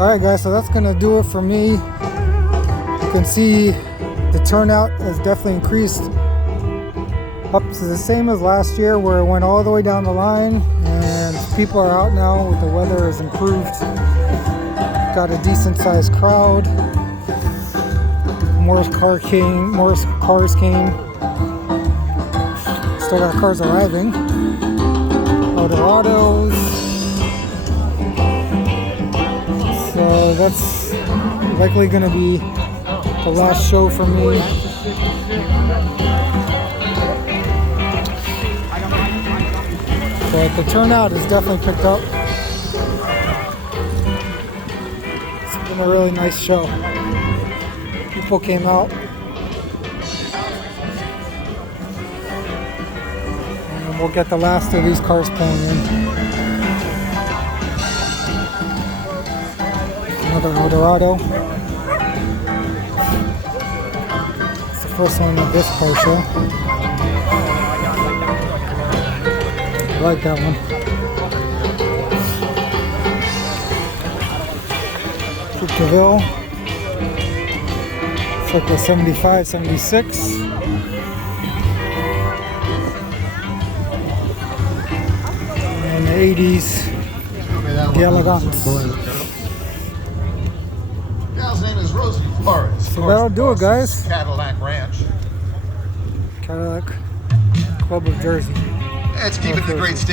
Alright guys, so that's gonna do it for me. You can see the turnout has definitely increased up to the same as last year, where it went all the way down the line, and people are out now. With the weather has improved, got a decent sized crowd. More cars came. Still got cars arriving. Eldorados. So that's likely going to be the last show for me. But the turnout has definitely picked up. It's been a really nice show. People came out. And we'll get the last of these cars pulling in. Another Eldorado. It's the first one of this car show. I like that one. Coupe de Ville. It's like the 75, 76. And the 80s. The Elegance. Gal's name is Rosie Flores. So that'll do it, guys. Cadillac Ranch. Cadillac Club of Jersey. It's keeping the great state.